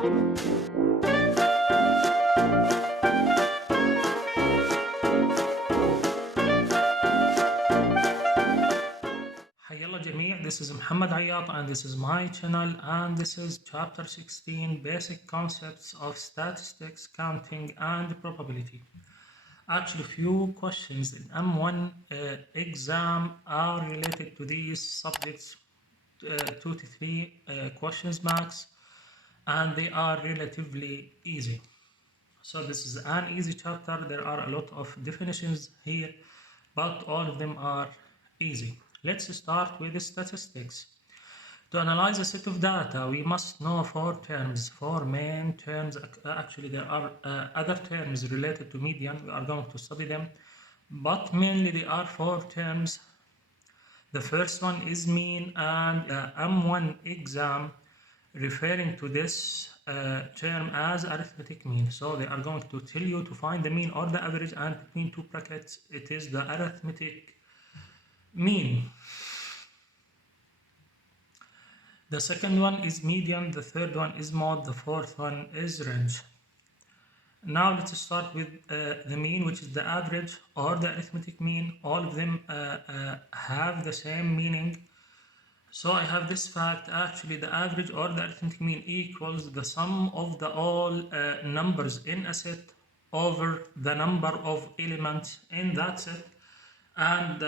Hayallah Jamee, this is Muhammad Ayat and this is my channel, and this is chapter 16, basic concepts of statistics, counting and probability. Actually, few questions in M1 exam are related to these subjects, 2 to 3 questions max, and they are relatively easy. So this is an easy chapter. There are a lot of definitions here, but all of them are easy. Let's start with the statistics. To analyze a set of data, we must know four main terms. Actually, there are other terms related to median. We are going to study them, but mainly there are four terms. The first one is mean, and the M1 exam referring to this term as arithmetic mean. So they are going to tell you to find the mean or the average, and between two brackets it is the arithmetic mean. The second one is median, the third one is mode, the fourth one is range. Now let's start with the mean, which is the average or the arithmetic mean. All of them have the same meaning. So I have this fact: actually the average or the arithmetic mean equals the sum of the all numbers in a set over the number of elements in that set. And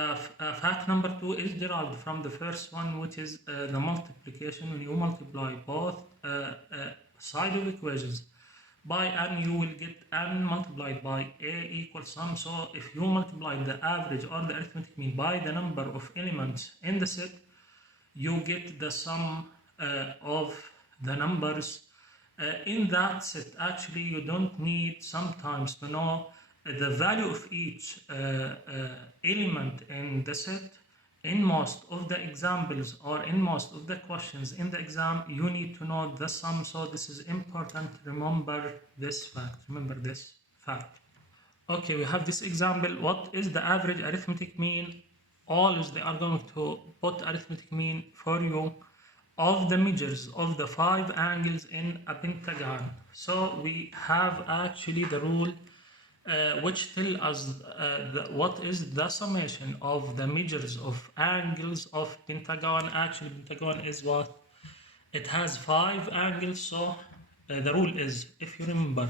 fact number 2 is derived from the first one, which is the multiplication. When you multiply both sides of equations by n, you will get n multiplied by a equals sum. So if you multiply the average or the arithmetic mean by the number of elements in the set, you get the sum of the numbers in that set. Actually, you don't need sometimes to know the value of each element in the set. In most of the examples or in most of the questions in the exam, you need to know the sum. So this is important. Remember this fact. Okay, we have this example. What is the average arithmetic mean? Always they are going to put arithmetic mean for you of the measures of the 5 angles in a pentagon. So we have actually the rule which tell us what is the summation of the measures of angles of pentagon. Actually, pentagon is what? It has 5 angles. So the rule is, if you remember,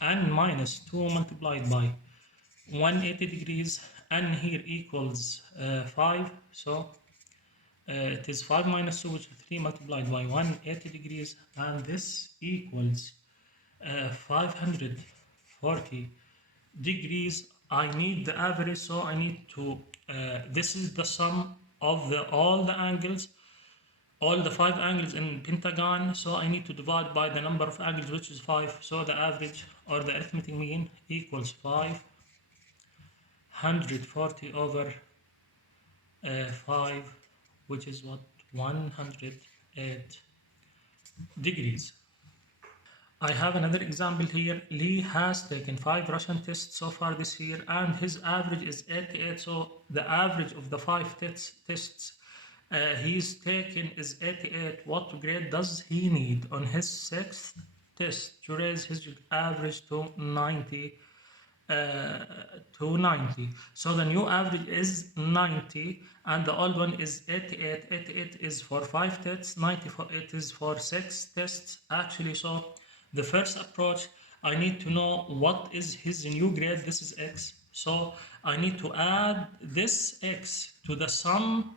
n minus 2 multiplied by 180 degrees, n here equals 5. So it is 5 minus 2, which is 3 multiplied by 180 degrees, and this equals 540 degrees. I need the average, so I need to this is the sum of all the angles, all the 5 angles in pentagon. So I need to divide by the number of angles, which is 5. So the average or the arithmetic mean equals 540 over 5, which is what? 108 degrees. I have another example here. Lee has taken 5 Russian tests so far this year, and his average is 88. So the average of the 5 tests he's taken is 88. What grade does he need on his 6th test to raise his average to 90? So the new average is 90 and the old one is 88. 88 is for 5 tests, 98 is for 6 tests actually. So the first approach, I need to know what is his new grade. This is x, so I need to add this x to the sum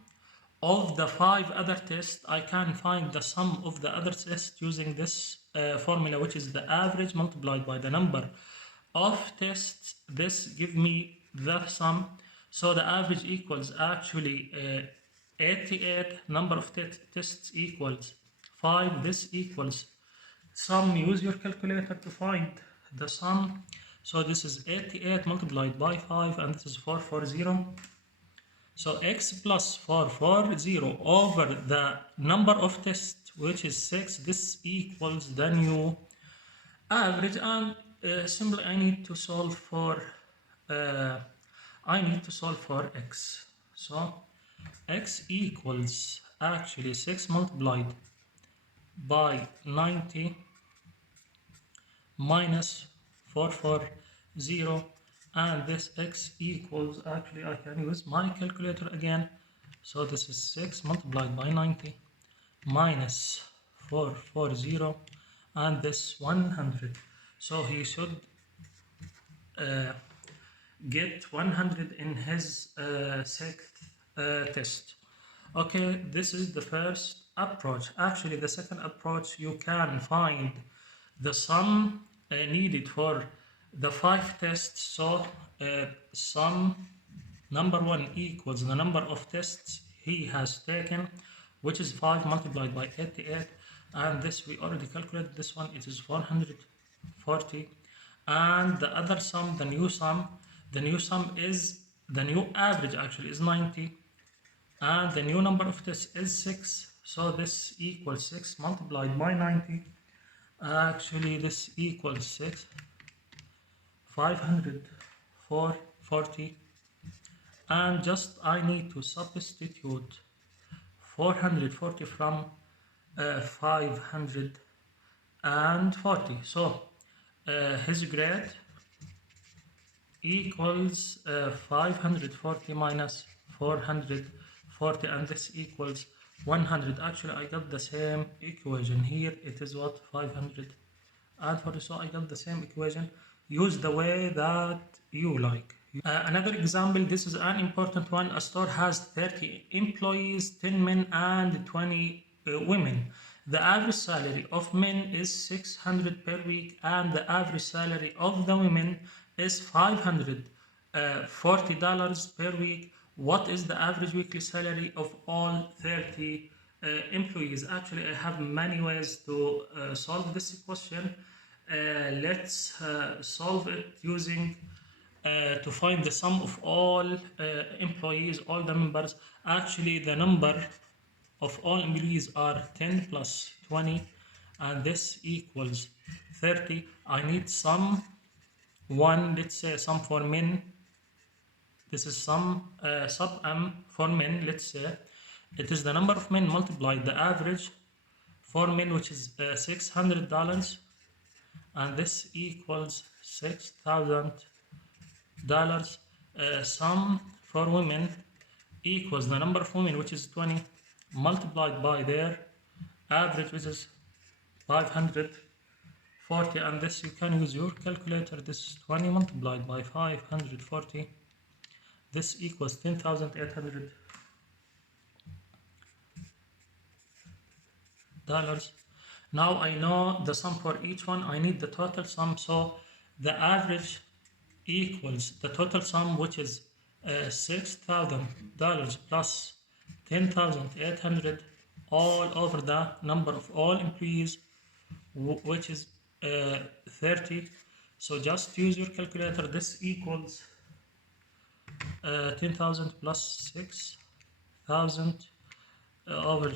of the 5 other tests. I can find the sum of the other tests using this formula, which is the average multiplied by the number of tests. This give me the sum. So the average equals actually 88. Number of tests equals 5. This equals sum. Use your calculator to find the sum. So this is 88 multiplied by 5, and this is 440. So x plus 440 over the number of tests, which is 6. This equals the new average, and simply I need to solve for x. So x equals actually 6 multiplied by 90 minus 440, and this x equals, actually I can use my calculator again, so this is 6 multiplied by 90 minus 440, and this 100. So he should uh, get 100 in his sixth test. Okay, this is the first approach. Actually, the second approach, you can find the sum needed for the 5 tests. So sum number 1 equals the number of tests he has taken, which is 5 multiplied by 88, and this we already calculated. This one, it is 440, and the other sum, the new sum, is the new average actually is 90, and the new number of tests is 6. So this equals 6 multiplied by 90. Actually, this equals 6, 540, and just I need to substitute 440 from 540. So his grade equals 540 minus 440, and this equals 100. Actually, I got the same equation here. It is what, 540. So I got the same equation. Use the way that you like. Another example, this is an important one. A store has 30 employees, 10 men and 20 women. The average salary of men is 600 per week, and the average salary of the women is $540 per week. What is the average weekly salary of all 30 employees? Actually, I have many ways to solve this question. Let's solve it using to find the sum of all employees, all the members. Actually, the number of all employees are 10 plus 20, and this equals 30. I need sum 1, let's say sum for men. This is sum sub m for men, let's say. It is the number of men multiplied the average for men, which is $600, and this equals $6,000. Sum for women equals the number of women, which is 20, multiplied by their average, which is 540, and this you can use your calculator. This is 20 multiplied by 540. This equals $10,800. Now I know the sum for each one. I need the total sum. So the average equals the total sum, which is $6,000 plus 10,800 all over the number of all employees, which is 30. So just use your calculator. This equals 10,000 plus 6,000 over,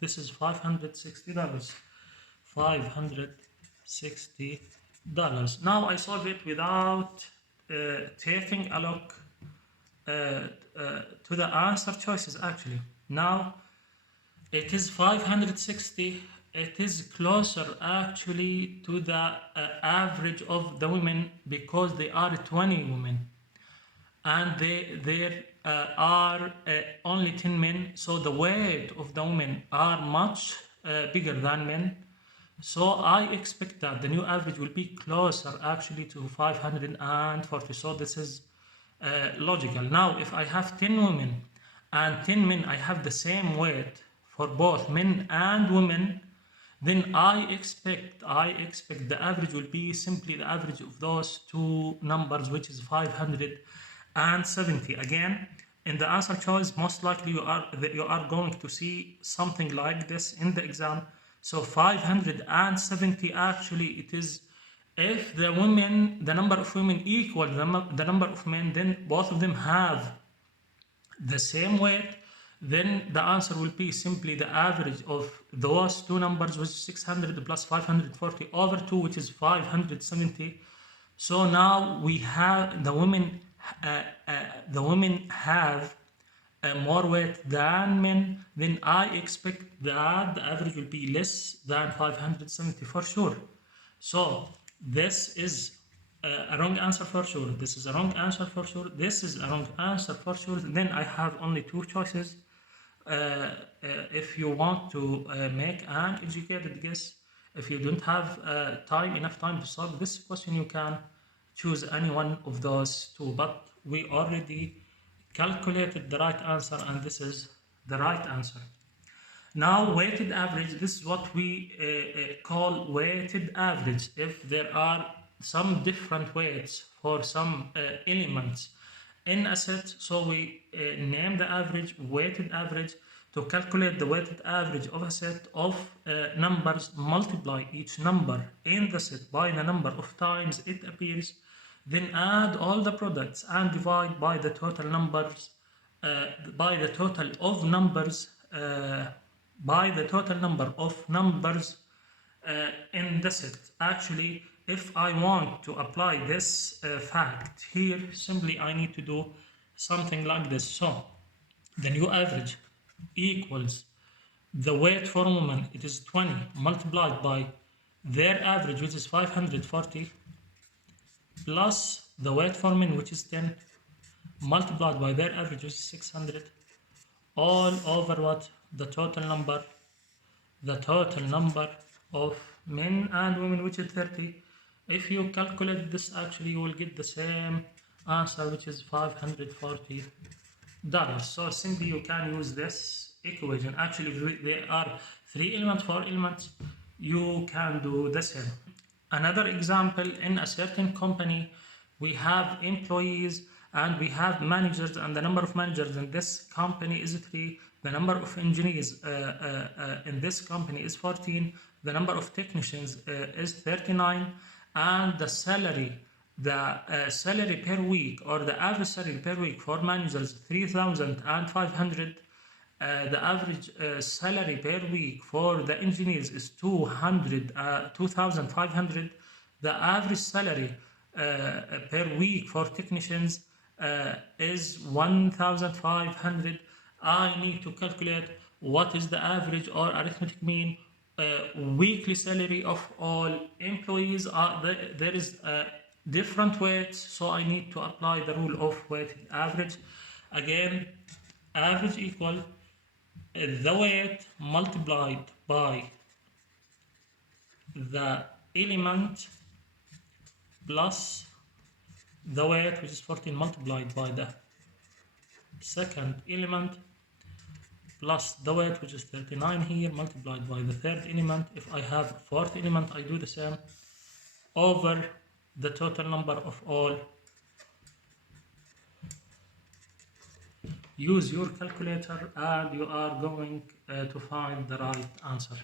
this is $560. $560. Now I solve it without taking a look to the answer choices. Actually, now it is 560. It is closer actually to the average of the women, because they are 20 women, and there are only 10 men, so the weight of the women are much bigger than men. So I expect that the new average will be closer actually to 540. So this is logical. Now if I have 10 women and 10 men, I have the same weight for both men and women, then I expect the average will be simply the average of those two numbers, which is 570. Again, in the answer choice, most likely you are going to see something like this in the exam. So 570, actually it is, if the number of women equal the number of men, then both of them have the same weight, then the answer will be simply the average of those two numbers, which is 600 plus 540 over 2, which is 570. So now we have the women have more weight than men, then I expect that the average will be less than 570 for sure. So this is a wrong answer for sure. This is a wrong answer for sure. This is a wrong answer for sure. Then I have only two choices. If you want to make an educated guess, if you don't have enough time to solve this question, you can choose any one of those two. But we already calculated the right answer, and this is the right answer. Now, weighted average, this is what we call weighted average. If there are some different weights for some elements in a set, so we name the average weighted average to calculate the weighted average of a set of numbers, multiply each number in the set by the number of times it appears, then add all the products and divide by the total numbers, by the total of numbers by the total number of numbers in the set. Actually, if I want to apply this fact here, simply I need to do something like this. So the new average equals the weight for women, it is 20 multiplied by their average, which is 540, plus the weight for men, which is 10 multiplied by their average, which is 600, all over what? The total number of men and women, which is 30. If you calculate this, actually you will get the same answer, which is $540. So simply you can use this equation. Actually, if there are 3 elements, 4 elements, you can do the same. Another example, in a certain company, we have employees and we have managers, and the number of managers in this company is 3. The number of engineers in this company is 14. The number of technicians is 39. And the salary per week, or the average salary per week for managers, 3,500. The average salary per week for the engineers is 2,500. The average salary per week for technicians is 1,500. I need to calculate what is the average or arithmetic mean weekly salary of all employees. There is different weights, so I need to apply the rule of weighted average. Again, average equal the weight multiplied by the element plus the weight, which is 14, multiplied by the second element plus the weight, which is 39 here, multiplied by the third element. If I have a fourth element, I do the same, over the total number of all. Use your calculator and you are going to find the right answer.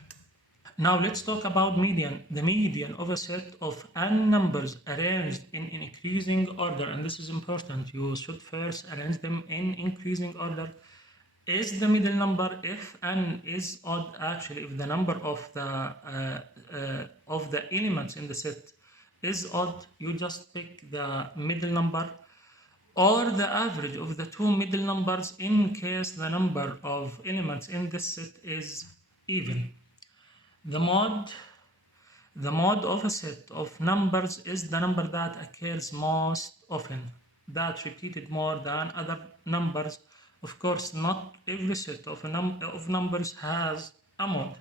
Now let's talk about median. The median of a set of n numbers arranged in increasing order, and this is important. You should first arrange them in increasing order. Is the middle number, if n is odd, actually if the number of the elements in the set is odd, you just pick the middle number, or the average of the two middle numbers in case the number of elements in this set is even. The mod of a set of numbers is the number that occurs most often, that repeated more than other numbers. Of course, not every set of numbers has a mod.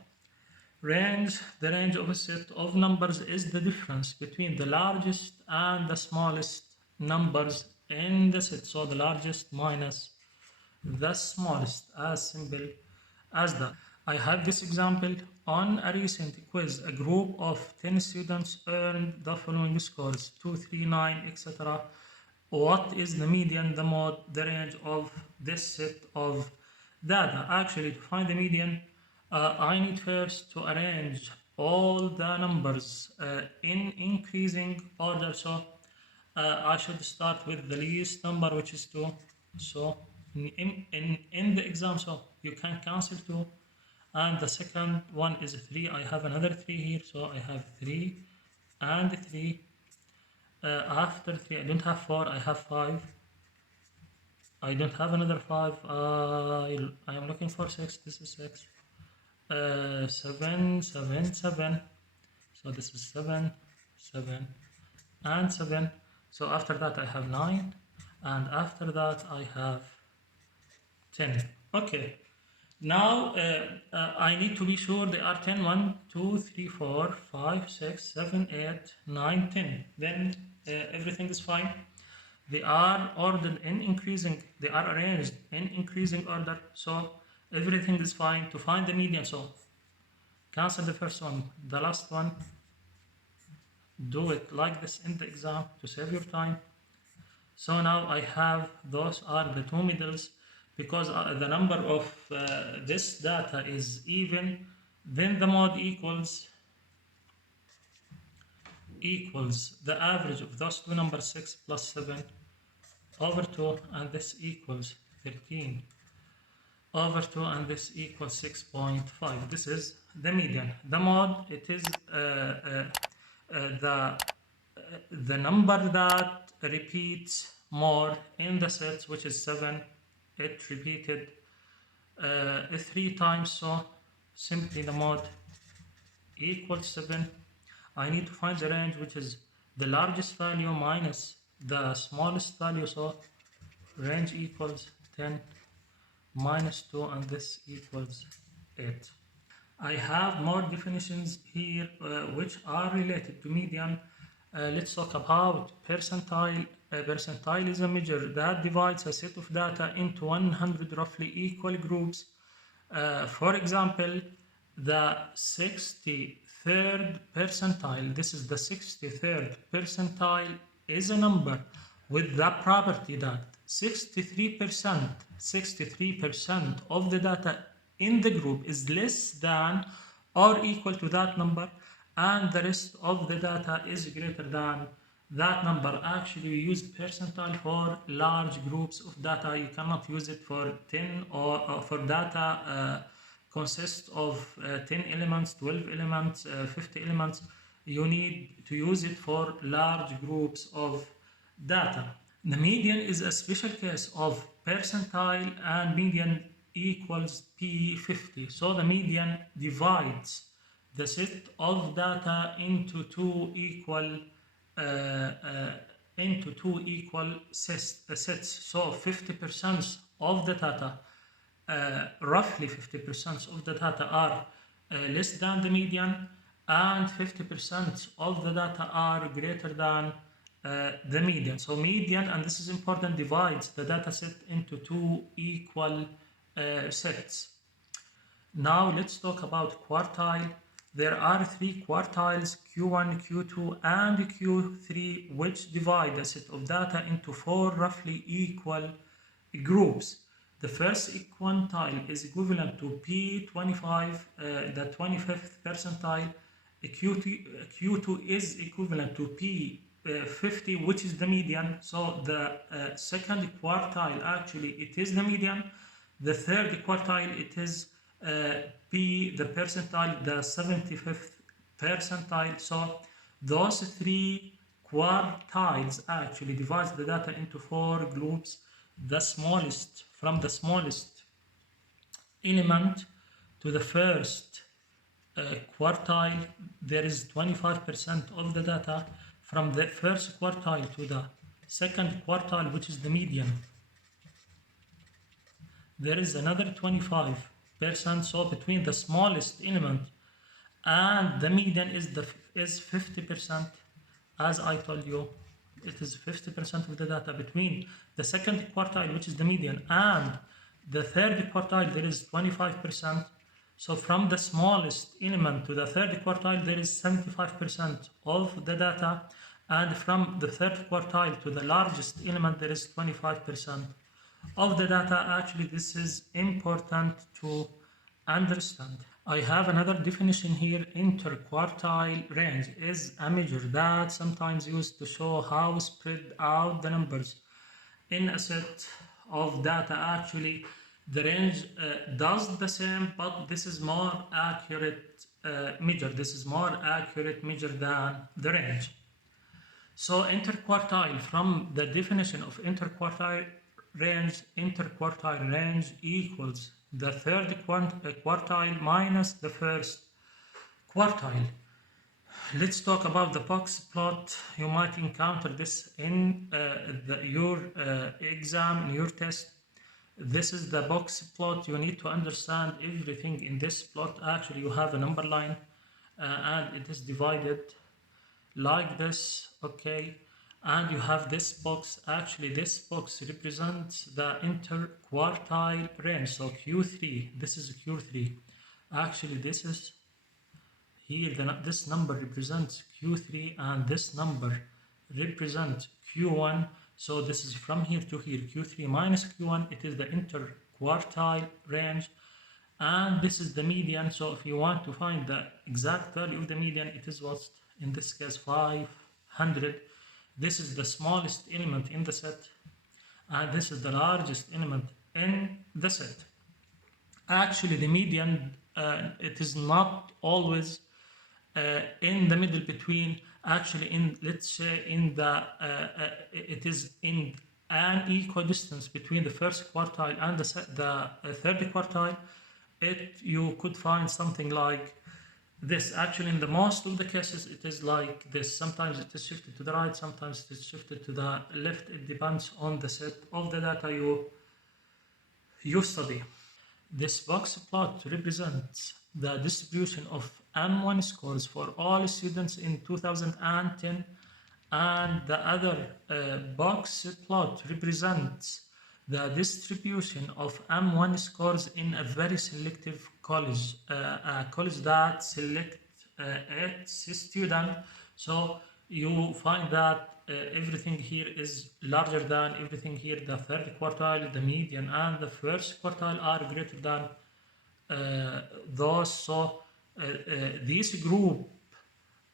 The range of a set of numbers is the difference between the largest and the smallest numbers in the set. So the largest minus the smallest, as simple as that. I have this example. On a recent quiz, a group of 10 students earned the following scores: 2, 3, 9, etc. What is the median, the mode, the range of this set of data? Actually, to find the median, I need first to arrange all the numbers in increasing order. So I should start with the least number, which is 2. So in the exam, so you can cancel 2. And the second one is 3. I have another 3 here, so I have 3 and 3. After 3, I don't have 4, I have 5. I don't have another 5. I am looking for 6. This is 6. 7, 7, 7. So this is 7. 7, and 7. So after that I have 9, and after that I have 10. Okay. Now I need to be sure they are 10. 1, 2, 3, 4, 5, 6, 7, 8, 9, 10. Then everything is fine. They are ordered in increasing, they are arranged in increasing order. So everything is fine. To find the median, so cancel the first one, the last one. Do it like this in the exam to save your time. So now I have, those are the two middles, because the number of this data is even, then the mode equals the average of those two numbers, 6 plus 7 over 2, and this equals 13 over 2, and this equals 6.5. This is the median. The mode, it is the number that repeats more in the sets, which is 7. It repeated 3 times, so simply the mode equals 7. I need to find the range, which is the largest value minus the smallest value, so range equals 10 minus 2, and this equals 8. I have more definitions here which are related to median. Let's talk about percentile. Percentile is a measure that divides a set of data into 100 roughly equal groups. For example, the 63rd percentile, this is the 63rd percentile, is a number with the property that 63% of the data in the group is less than or equal to that number, and the rest of the data is greater than that number. Actually, we use percentile for large groups of data. You cannot use it for 10 or for data consists of 10 elements, 12 elements, 50 elements. You need to use it for large groups of data. The median is a special case of percentile, and median equals P50. So the median divides the set of data into two equal sets. So 50% of the data, roughly 50% of the data are less than the median, and 50% of the data are greater than the median. So median, and this is important, divides the data set into two equal sets. Now let's talk about quartile. There are 3 quartiles, Q1, Q2, and Q3, which divide a set of data into 4 roughly equal groups. The first quantile is equivalent to P25, the 25th percentile. Q2 is equivalent to P50, which is the median. So the second quartile, actually, it is the median. The third quartile, it is P, the percentile, the 75th percentile. So those 3 quartiles actually divides the data into 4 groups. The smallest, from the smallest element to the first quartile, there is 25% of the data. From the first quartile to the second quartile, which is the median, there is another 25%. So between the smallest element and the median is 50%. As I told you, it is 50% of the data. Between the second quartile, which is the median, and the third quartile, there is 25%. So from the smallest element to the third quartile, there is 75% of the data, and from the third quartile to the largest element, there is 25% of the data. Actually, this is important to understand. I have another definition here. Interquartile range is a measure that sometimes used to show how spread out the numbers in a set of data. Actually, the range does the same, but this is more accurate measure. This is more accurate measure than the range. So interquartile, from the definition of interquartile range equals the third quartile minus the first quartile. let's talk about the box plot. You might encounter this in your exam, in your test. This is the box plot. You need to understand everything in this plot. Actually, you have a number line and it is divided like this, okay? And you have this box. Actually, this box represents the interquartile range. So Q3, this is Q3. Actually, this is here, this number represents Q3 and this number represents Q1. So this is from here to here, Q3 minus Q1, it is the interquartile range. And this is the median. So if you want to find the exact value of the median, it is what's in this case 500. This is the smallest element in the set, and this is the largest element in the set. Actually, the median, it is not always in the middle between, actually in, let's say, in the, it is in an equidistance between the first quartile and the third quartile. You could find something like this. Actually, in the most of the cases, it is like this. Sometimes it is shifted to the right, sometimes it is shifted to the left. It depends on the set of the data you study. This box plot represents the distribution of M1 scores for all students in 2010, and the other box plot represents the distribution of M1 scores in a very selective college, a college that select its student. So you find that everything here is larger than everything here. The third quartile, the median, and the first quartile are greater than those. So this group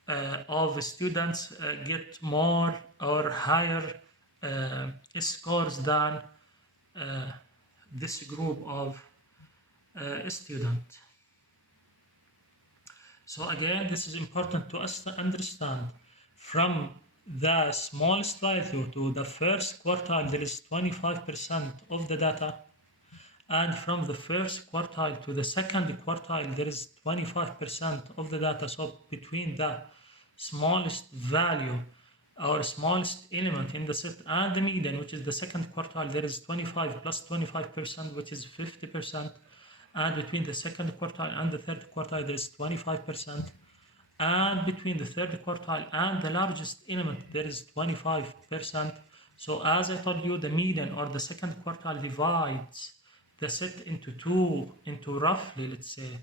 of students get more or higher scores than this group of students. So again, this is important to us to understand. From the smallest value to the first quartile, there is 25% of the data. And from the first quartile to the second quartile, there is 25% of the data. So between the smallest value or smallest element in the set and the median, which is the second quartile, there is 25 plus 25%, which is 50%. And between the second quartile and the third quartile, there is 25%. And between the third quartile and the largest element, there is 25%. So as I told you, the median or the second quartile divides the set into roughly, let's say,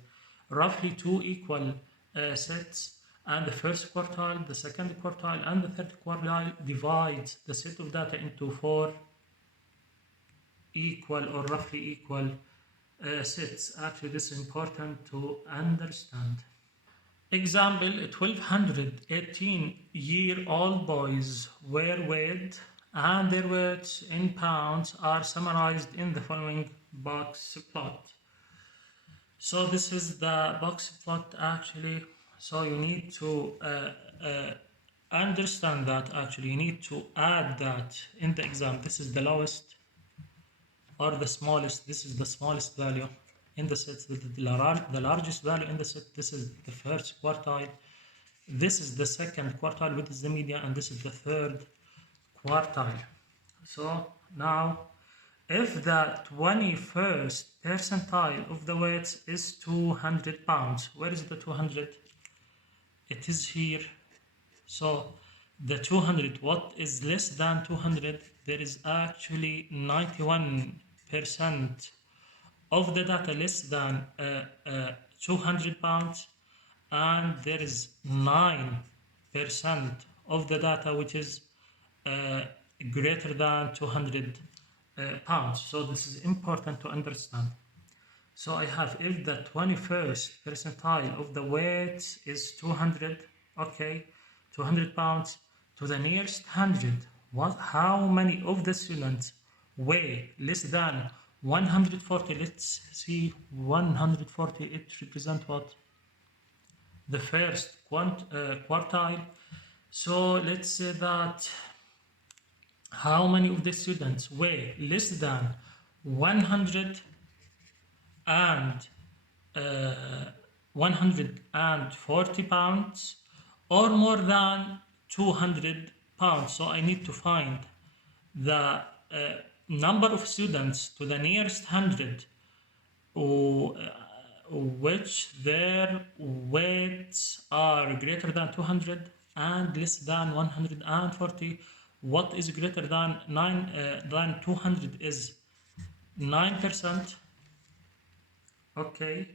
roughly two equal sets. And the first quartile, the second quartile, and the third quartile divides the set of data into four equal or roughly equal sets. Actually, this is important to understand. Example, 1,218-year-old boys were weighed, and their weights in pounds are summarized in the following box plot. So this is the box plot actually. So you need to understand that actually you need to add that in the exam. This is the lowest or the smallest. This is the smallest value in the set. The largest value in the set. This is the first quartile. This is the second quartile, which is the median, and this is the third quartile. So now, if the 21st percentile of the weight is 200 pounds, where is the 200? It is here. So the 200, what is less than 200? There is actually 91% of the data less than 200 pounds, and there is 9% of the data which is greater than 200 pounds. So this is important to understand. So I have, if the 21st percentile of the weight is 200, okay, 200 pounds, to the nearest 100, how many of the students weigh less than 140? Let's see, 140, it represents what? The first quartile. So let's say that how many of the students weigh less than 100 and 140 pounds, or more than 200 pounds. So I need to find the number of students to the nearest 100 who, which their weights are greater than 200 and less than 140. What is greater than 200 is 9%. Okay.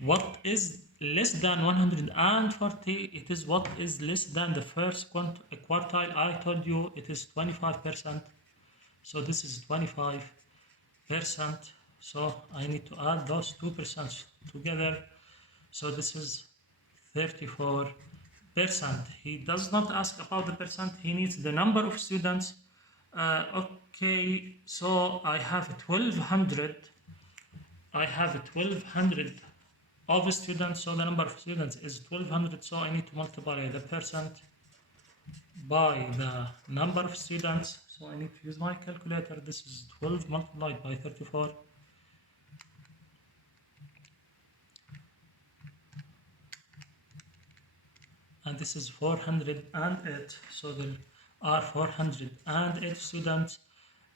What is less than 140? It is what is less than the first quartile. I told you it is 25%. So this is 25%. So I need to add those 2% together. So this is 34%. He does not ask about the percent. He needs the number of students. Okay, so I have 1200. I have 1200 of students, so the number of students is 1200, so I need to multiply the percent by the number of students. So I need to use my calculator. This is 12 multiplied by 34. And this is 408. So there are 408 students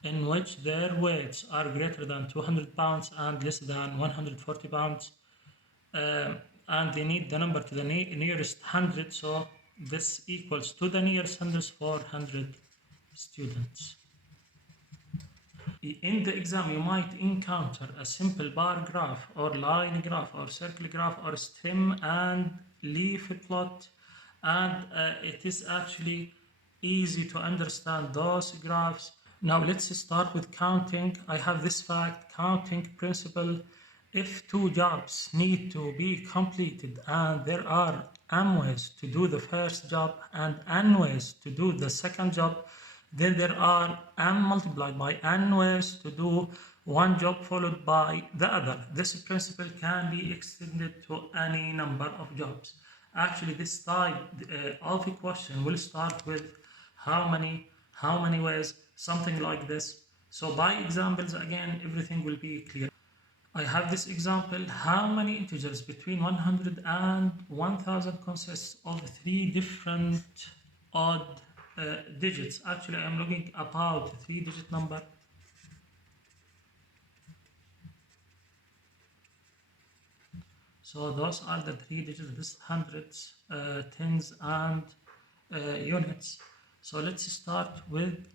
in which their weights are greater than 200 pounds and less than 140 pounds. And they need the number to the nearest 100, so this equals to the nearest 100 400 students. In the exam, you might encounter a simple bar graph or line graph or circle graph or stem and leaf plot, and it is actually easy to understand those graphs. Now let's start with counting. I have this fact, counting principle. If two jobs need to be completed and there are m ways to do the first job and n ways to do the second job, then there are m multiplied by n ways to do one job followed by the other. This principle can be extended to any number of jobs. Actually, this type of a question will start with how many ways, something like this. So by examples, again, everything will be clear. I have this example. How many integers between 100 and 1000 consists of three different odd digits? Actually, I'm looking about a three-digit number. So those are the three digits, this hundreds, tens, and units. So let's start with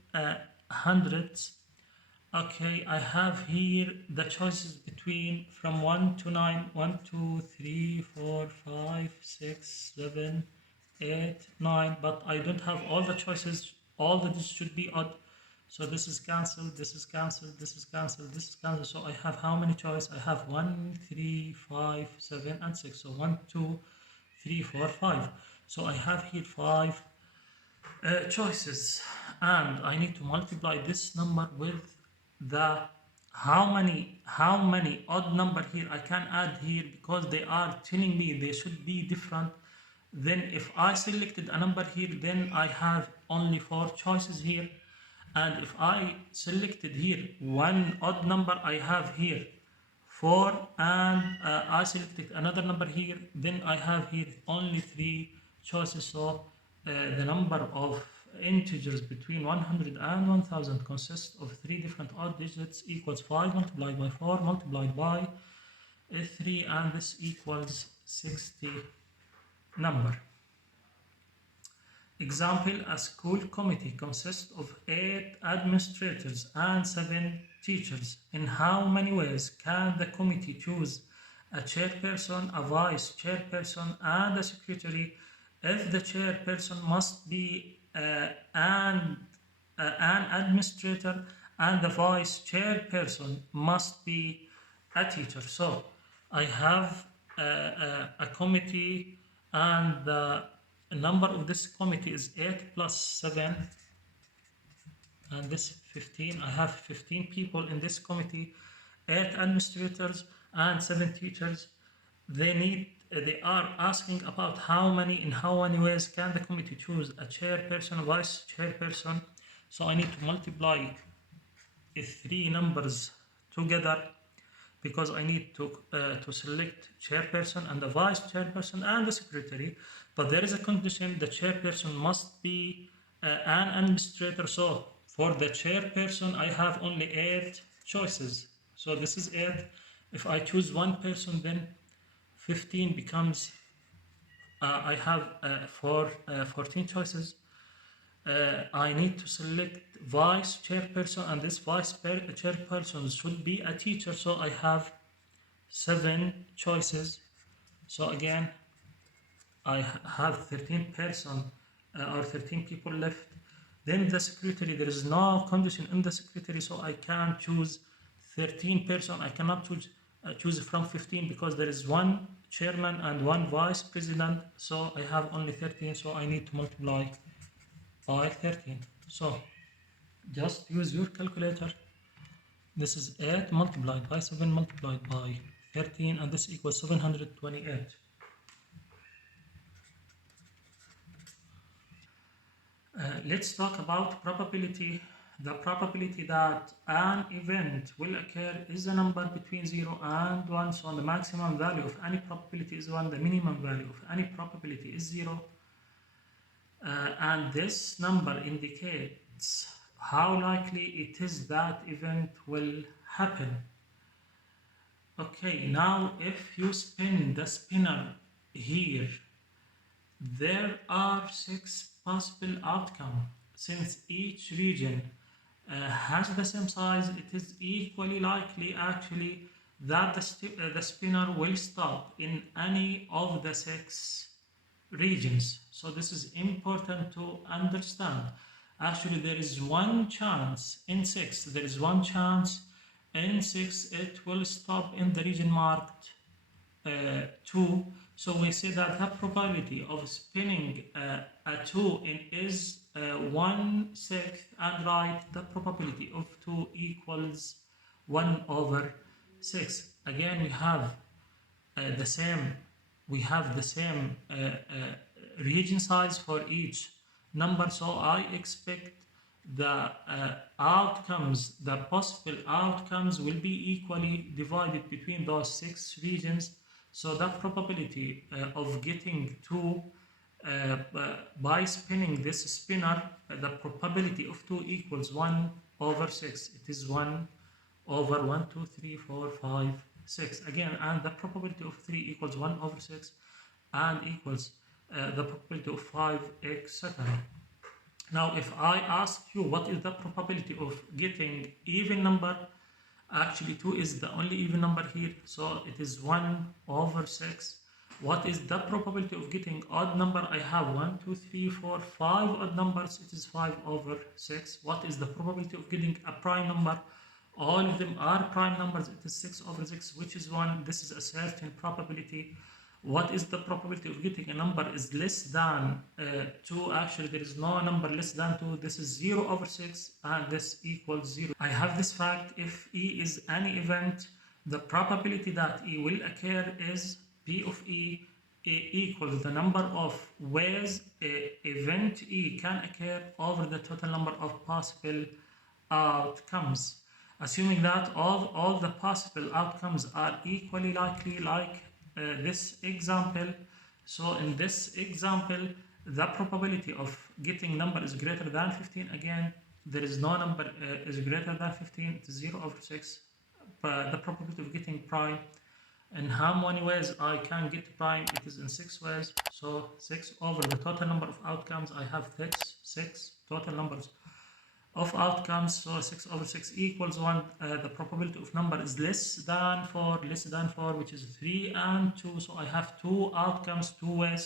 hundreds. Okay, I have here the choices between from 1 to 9, 1, 2, 3, 4, 5, 6, 7, 8, 9, but I don't have all the choices. All the digits should be odd. So this is cancelled, this is cancelled, this is cancelled, this is cancelled. So I have how many choices? I have 1, 3, 5, 7, and 6. So 1, 2, 3, 4, 5. So I have here 5 choices, and I need to multiply this number with the how many odd number here I can add here, because they are telling me they should be different. Then if I selected a number here, then I have only 4 choices here, and if I selected here one odd number, I have here 4, and I selected another number here, then I have here only 3 choices. So the number of integers between 100 and 1000 consists of 3 different odd digits equals 5 multiplied by 4 multiplied by 3, and this equals 60 number. Example, a school committee consists of 8 administrators and 7 teachers. In how many ways can the committee choose a chairperson, a vice chairperson, and a secretary if the chairperson must be an administrator and the vice chairperson must be a teacher? So I have a committee, and the number of this committee is 8 plus 7, and this 15. I have 15 people in this committee, 8 administrators and 7 teachers. They are asking about in how many ways can the committee choose a chairperson, vice chairperson. So I need to multiply 3 numbers together, because I need to select chairperson and the vice chairperson and the secretary. But there is a condition: the chairperson must be an administrator. So for the chairperson, I have only 8 choices. So this is 8. If I choose one person, then 15 becomes, I have 14 choices. I need to select vice chairperson, and this chairperson should be a teacher. So I have 7 choices. So again, I have 13 person or 13 people left. Then the secretary, there is no condition in the secretary, so I can choose 13 person. I cannot choose from 15 because there is one chairman and one vice president. So I have only 13. So I need to multiply by 13. So just use your calculator. This is 8 multiplied by 7 multiplied by 13, and this equals 728. Let's talk about probability. The probability that an event will occur is a number between 0 and 1. So the maximum value of any probability is 1. The minimum value of any probability is 0. And this number indicates how likely it is that event will happen. Okay, now if you spin the spinner here, there are 6 possible outcomes. Since each region has the same size, it is equally likely actually that the spinner will stop in any of the 6 regions. So this is important to understand. Actually, there is one chance in 6. There is one chance in 6 it will stop in the region marked 2. So we say that the probability of spinning a 2 is 1/6, and right, the probability of 2 equals 1/6. Again, the same we have the same region size for each number, so I expect the the possible outcomes will be equally divided between those 6 regions. So the probability of getting 2 by spinning this spinner, the probability of 2 equals 1/6. It is 1 over 1, 2, 3, 4, 5, 6. Again, and the probability of 3 equals 1/6 and equals the probability of 5, etc. Now, if I ask you what is the probability of getting even number, actually 2 is the only even number here, so it is 1/6. What is the probability of getting odd number? I have 1, 2, 3, 4, 5 odd numbers, it is 5/6. What is the probability of getting a prime number? All of them are prime numbers, it is 6/6, which is 1. This is a certain probability. What is the probability of getting a number is less than 2? Actually, there is no number less than 2. This is 0/6, and this equals 0. I have this fact: if E is any event, the probability that E will occur is P of E equals the number of ways event E can occur over the total number of possible outcomes. Assuming that all the possible outcomes are equally likely, like this example. So in this example, the probability of getting number is greater than 15. Again, there is no number is greater than 15. It is 0/6. But the probability of getting prime, in how many ways I can get prime? It is in 6 ways. So 6 over the total number of outcomes. I have 6 total numbers of outcomes, so 6/6 equals 1. The probability of number is less than 4, which is 3 and 2. So I have 2 outcomes, 2 ways,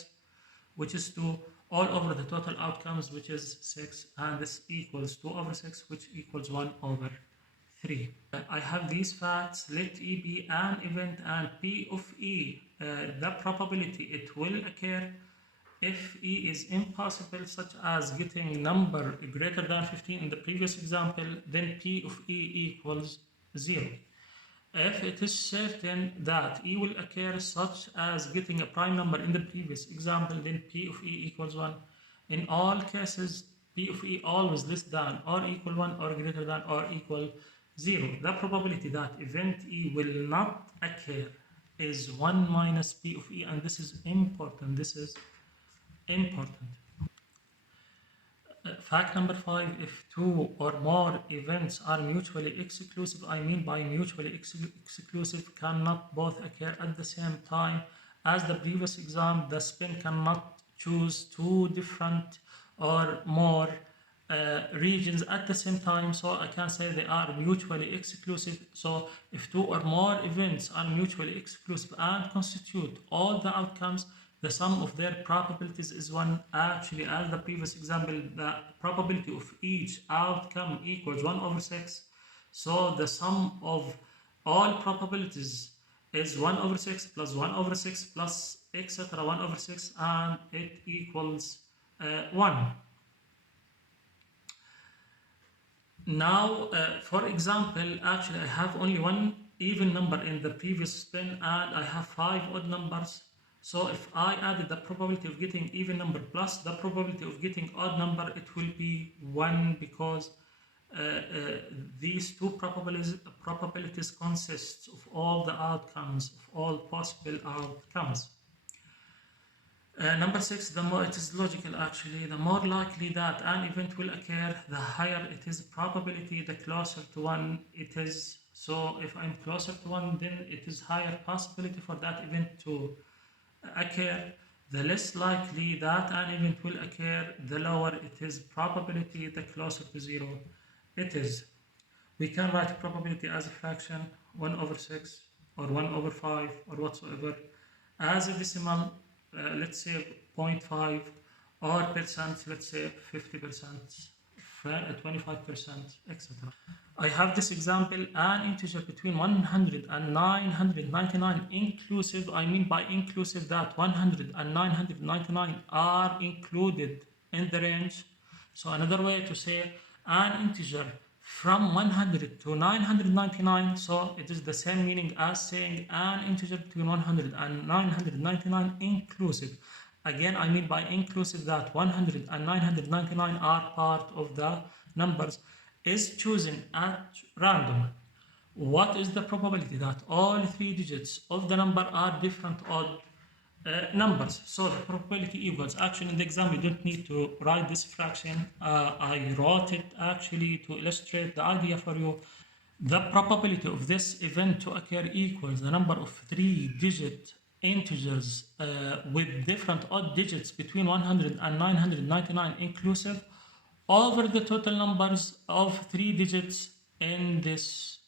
which is 2, all over the total outcomes, which is 6, and this equals 2/6, which equals 1/3. I have these facts. Let E be an event, and P of E, the probability it will occur if E is impossible, such as getting number greater than 15 in the previous example, then P of E equals 0. If it is certain that E will occur, such as getting a prime number in the previous example, then P of E equals 1. In all cases, P of E always less than or equal 1 or greater than or equal 0. The probability that event E will not occur is 1 minus P of E, and this is important. This is important. Fact number 5, if two or more events are mutually exclusive, I mean by mutually exclusive, cannot both occur at the same time. As the previous exam, the spin cannot choose two different or more regions at the same time, so I can say they are mutually exclusive. So if two or more events are mutually exclusive and constitute all the outcomes, the sum of their probabilities is 1. Actually, as the previous example, the probability of each outcome equals 1 over 6. So the sum of all probabilities is 1 over 6 plus 1 over 6 plus etc. 1 over 6, and it equals 1. Now, for example, actually I have only one even number in the previous spin and I have 5 odd numbers. So if I added the probability of getting even number plus the probability of getting odd number, it will be 1, because these two probabilities consist of all the outcomes, of all possible outcomes. Number 6, the more it is logical actually, the more likely that an event will occur, the higher it is probability, the closer to 1 it is. So if I'm closer to 1, then it is higher possibility for that event to occur. The less likely that an event will occur, the lower it is probability, the closer to 0 it is. We can write probability as a fraction, 1 over 6 or 1 over 5 or whatsoever. As a decimal, let's say 0.5, or percent, let's say 50%, 25%, etc. I have this example, an integer between 100 and 999 inclusive. I mean by inclusive that 100 and 999 are included in the range. So another way to say an integer from 100 to 999, so it is the same meaning as saying an integer between 100 and 999 inclusive. Again, I mean by inclusive that 100 and 999 are part of the numbers, is chosen at random. What is the probability that all 3 digits of the number are different odd numbers? So the probability equals, actually in the exam you don't need to write this fraction, I wrote it actually to illustrate the idea for you. The probability of this event to occur equals the number of 3-digit integers with different odd digits between 100 and 999 inclusive over the total numbers of 3 digits in this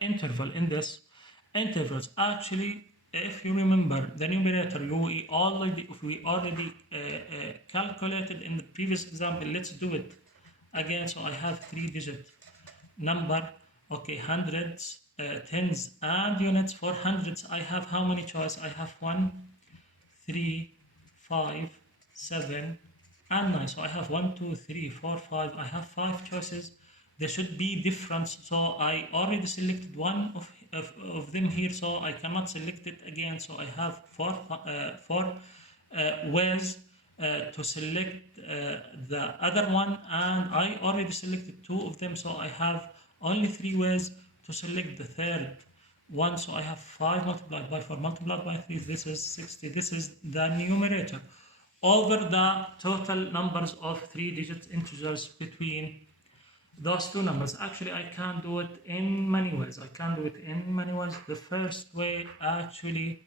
interval, in this intervals. Actually, if you remember the numerator, we already calculated in the previous example. Let's do it again. So I have 3-digit number, okay, hundreds, tens and units. For hundreds I have how many choices? I have 1, 3, 5, 7 and 9. So I have 1, 2, 3, 4, 5. I have 5 choices. There should be difference, so I already selected one of them here, so I cannot select it again. So I have four ways to select the other one, and I already selected 2 of them, so I have only 3 ways to select the third one. So I have 5 multiplied by 4 multiplied by 3, this is 60. This is the numerator over the total numbers of 3-digit integers between those 2 numbers. Actually, I can do it in many ways. The first way, actually,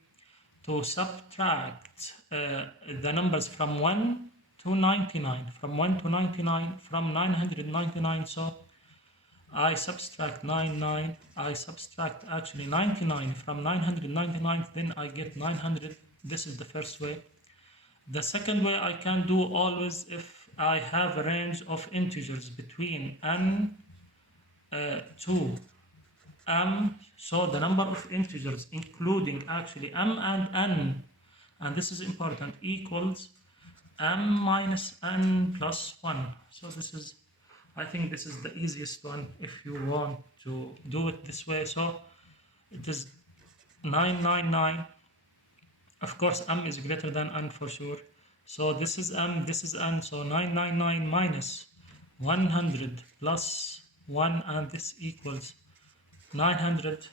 to subtract the numbers from 1 to 99, from 999. So I subtract 99, I subtract actually 99 from 999, then I get 900. This is the first way. The second way I can do always, if I have a range of integers between n to m, so the number of integers including actually m and n, and this is important, equals m minus n plus 1. So this is, I think this is the easiest one if you want to do it this way. So it is 999. Of course, m is greater than n for sure. So this is m, this is n. So 999 minus 100 plus 1, and this equals 900.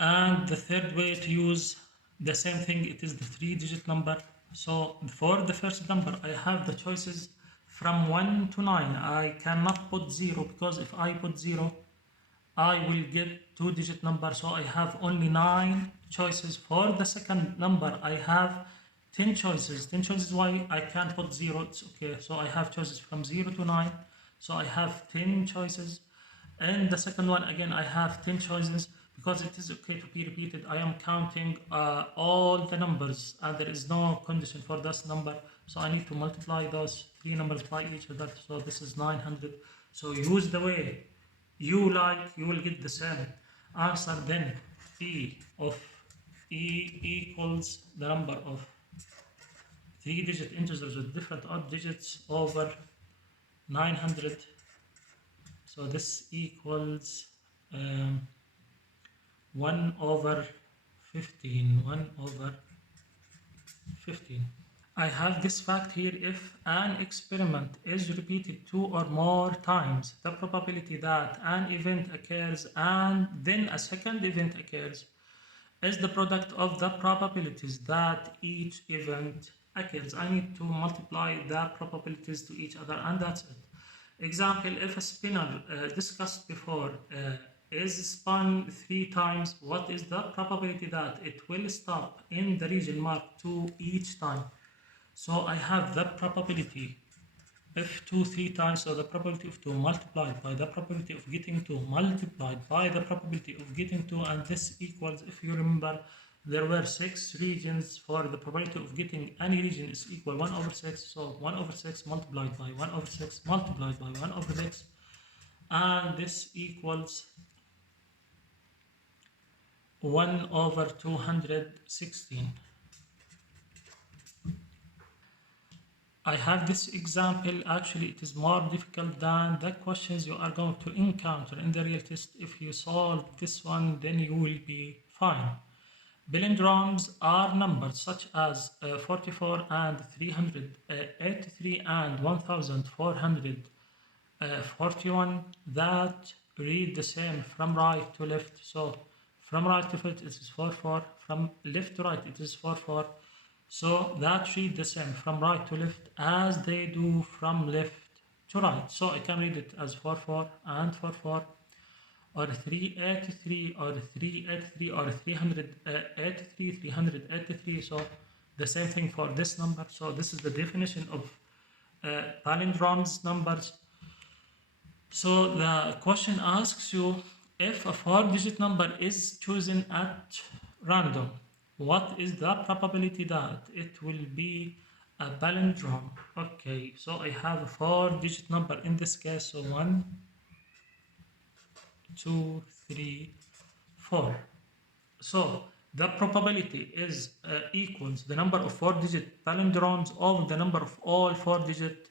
And the third way to use The same thing, it is the 3-digit number. So for the first number, I have the choices from 1 to 9. I cannot put 0 because if I put 0, I will get 2-digit number. So I have only 9 choices. For the second number, I have 10 choices. 10 choices, why I can't put 0? It's okay. So I have choices from 0 to 9. So I have 10 choices. And the second one, again, I have 10 choices because it is okay to be repeated. I am counting all the numbers and there is no condition for this number. So I need to multiply those three numbers by each other. So this is 900. So use the way you like, you will get the same answer. Then E of E equals the number of 3-digit integers with different odd digits over 900. So this equals um, 1 over 15. 1 over 15. I have this fact here: if an experiment is repeated 2 or more times, the probability that an event occurs and then a second event occurs is the product of the probabilities that each event occurs. I need to multiply the probabilities to each other, and that's it. Example, if a spinner discussed before is spun 3 times, what is the probability that it will stop in the region marked 2 each time? So I have the probability if 2 3 times, so the probability of 2 multiplied by the probability of getting 2 multiplied by the probability of getting 2, and this equals, if you remember, there were 6 regions. For the probability of getting any region is equal 1 over 6, so 1 over 6 multiplied by 1 over 6 multiplied by 1 over 6, and this equals 1 over 216. I have this example. Actually, it is more difficult than the questions you are going to encounter in the real test. If you solve this one, then you will be fine. Palindromes are numbers such as 44 and 383 and 1441 that read the same from right to left. So from right to left it is 44, from left to right it is 44. So that read the same from right to left as they do from left to right. So I can read it as 44 and 44, or 383 or 383 or 383 383. So the same thing for this number. So this is the definition of palindromes numbers. So the question asks you, if a 4-digit number is chosen at random, what is the probability that it will be a palindrome? Okay, so I have a 4-digit number in this case, so 1, 2, 3, 4. So the probability is equals the number of 4-digit palindromes over the number of all 4-digit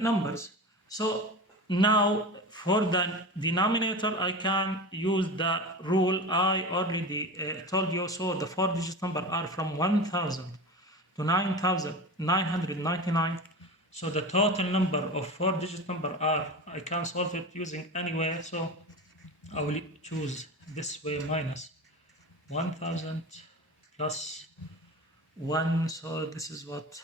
numbers. So now for the denominator, I can use the rule I already told you. So the 4-digit number are from 1000 to 9999. So the total number of 4-digit number are, I can solve it using any way. So I will choose this way: minus 1000 plus 1. So this is what?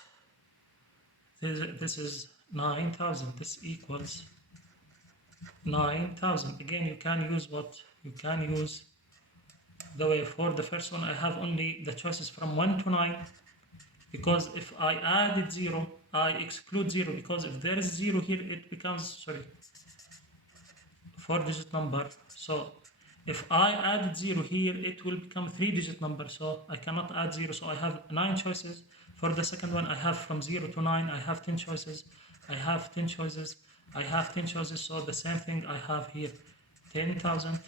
This is 9000. This equals 9000. Again, you can use what? You can use the way for the first one. I have only the choices from 1 to 9, because if I added 0, I exclude 0, because if there is 0 here, it becomes, sorry, 4-digit number. So if I added 0 here, it will become 3-digit number. So I cannot add 0. So I have 9 choices. For the second one, I have from 0 to 9. I have 10 choices. I have 10 choices. I have 10 choices. So the same thing I have here, 10,000.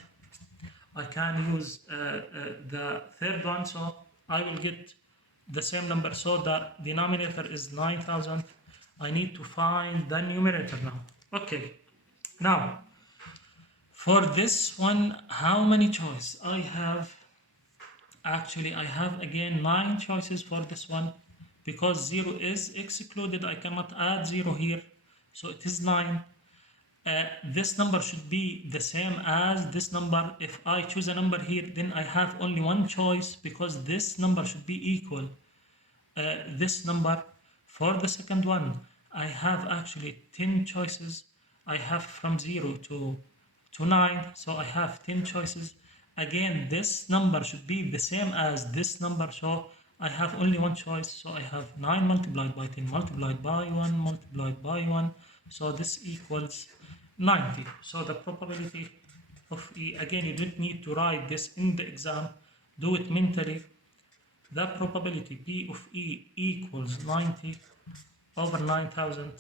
I can use the third one. So I will get the same number. So the denominator is 9,000. I need to find the numerator now. Okay. Now, for this one, how many choices I have? Actually, I have again 9 choices for this one, because 0 is excluded. I cannot add 0 here, so it is 9. this number should be the same as this number. If I choose a number here, then I have only one choice because this number should be equal this number. For the second one, I have actually 10 choices. I have from 0 to 9, so I have 10 choices. Again, this number should be the same as this number, so I have only one choice. So I have 9 multiplied by 10 multiplied by 1 multiplied by 1, so this equals 90. So the probability of E, again, you don't need to write this in the exam, do it mentally. The probability P of E equals 90 over 9,000,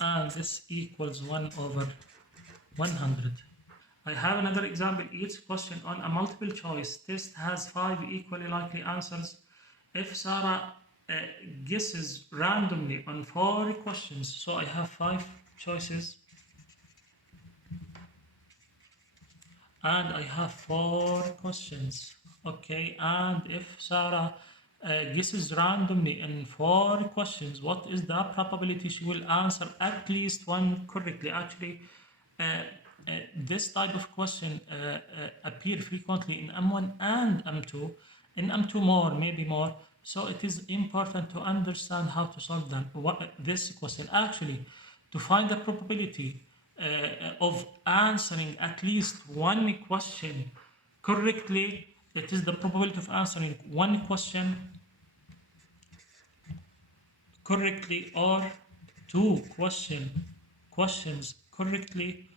and this equals 1 over 100. I have another example. Each question on a multiple choice test has 5 equally likely answers. If Sarah guesses randomly on 4 questions, so I have 5 choices and I have 4 questions. Okay, and if Sarah guesses randomly in 4 questions, what is the probability she will answer at least one correctly? Actually, uh, this type of question appear frequently in M1 and M2. In M2 more, maybe more. So it is important to understand how to solve them. This question actually, to find the probability of answering at least one question correctly, it is the probability of answering one correctly, or two questions correctly,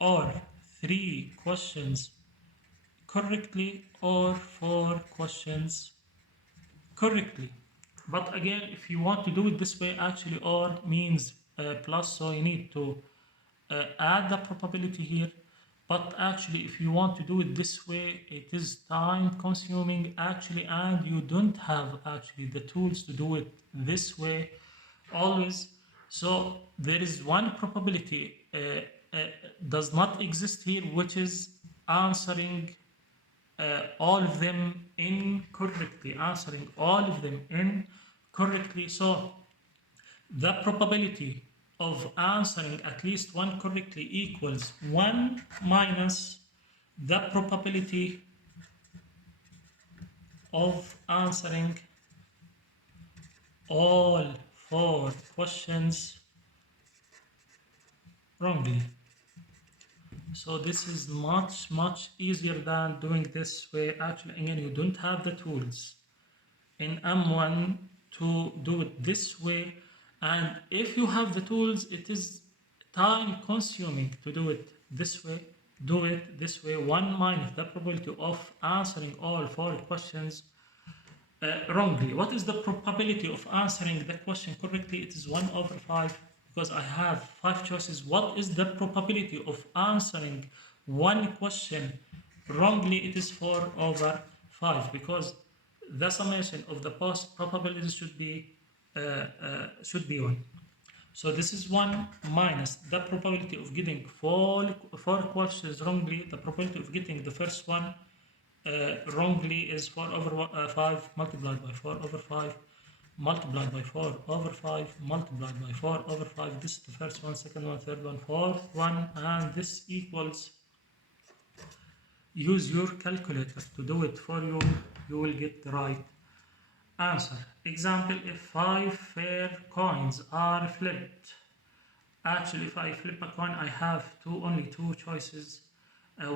or three questions correctly, or four questions correctly. But again, if you want to do it this way, actually or means plus, so you need to add the probability here. But actually, if you want to do it this way, it is time consuming actually, and you don't have actually the tools to do it this way always. So there is one probability does not exist here, which is answering all of them incorrectly, answering all of them incorrectly. So the probability of answering at least one correctly equals 1 minus the probability of answering all 4 questions wrongly. So this is much easier than doing this way. Actually, again, you don't have the tools in M1 to do it this way, and if you have the tools, it is time consuming to do it this way. Do it this way. 1 minus the probability of answering all 4 questions wrongly. What is the probability of answering the question correctly? It is 1 over 5 because I have 5 choices. What is the probability of answering one question wrongly? It is 4 over 5 because the summation of the past probabilities should be 1. So this is 1 minus the probability of getting four questions wrongly. The probability of getting the first one wrongly is 4 over 5 multiplied by 4 over 5 multiplied by 4 over 5 multiplied by 4 over 5. This is the first one, second one, third one, fourth one, and this equals, use your calculator to do it for you, you will get the right answer. Example, if 5 fair coins are flipped. Actually, if I flip a coin, I have only two choices,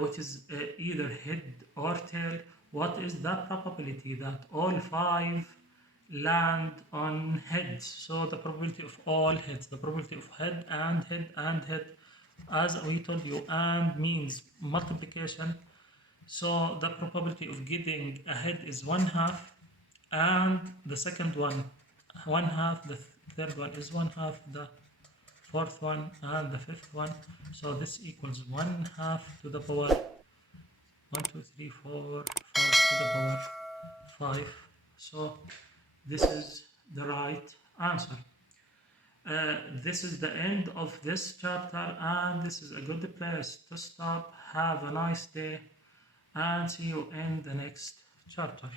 which is either head or tail. What is the probability that all 5 land on heads? So the probability of all heads, the probability of head and head and head, as we told you, and means multiplication. So the probability of getting a head is 1/2, and the second one 1/2, the third one is 1/2, the fourth one and the fifth one. So this equals 1/2 to the power 1, 2, 3, 4, 5 to the power 5. So this is the right answer. This is the end of this chapter, and this is a good place to stop. Have a nice day, and see you in the next chapter.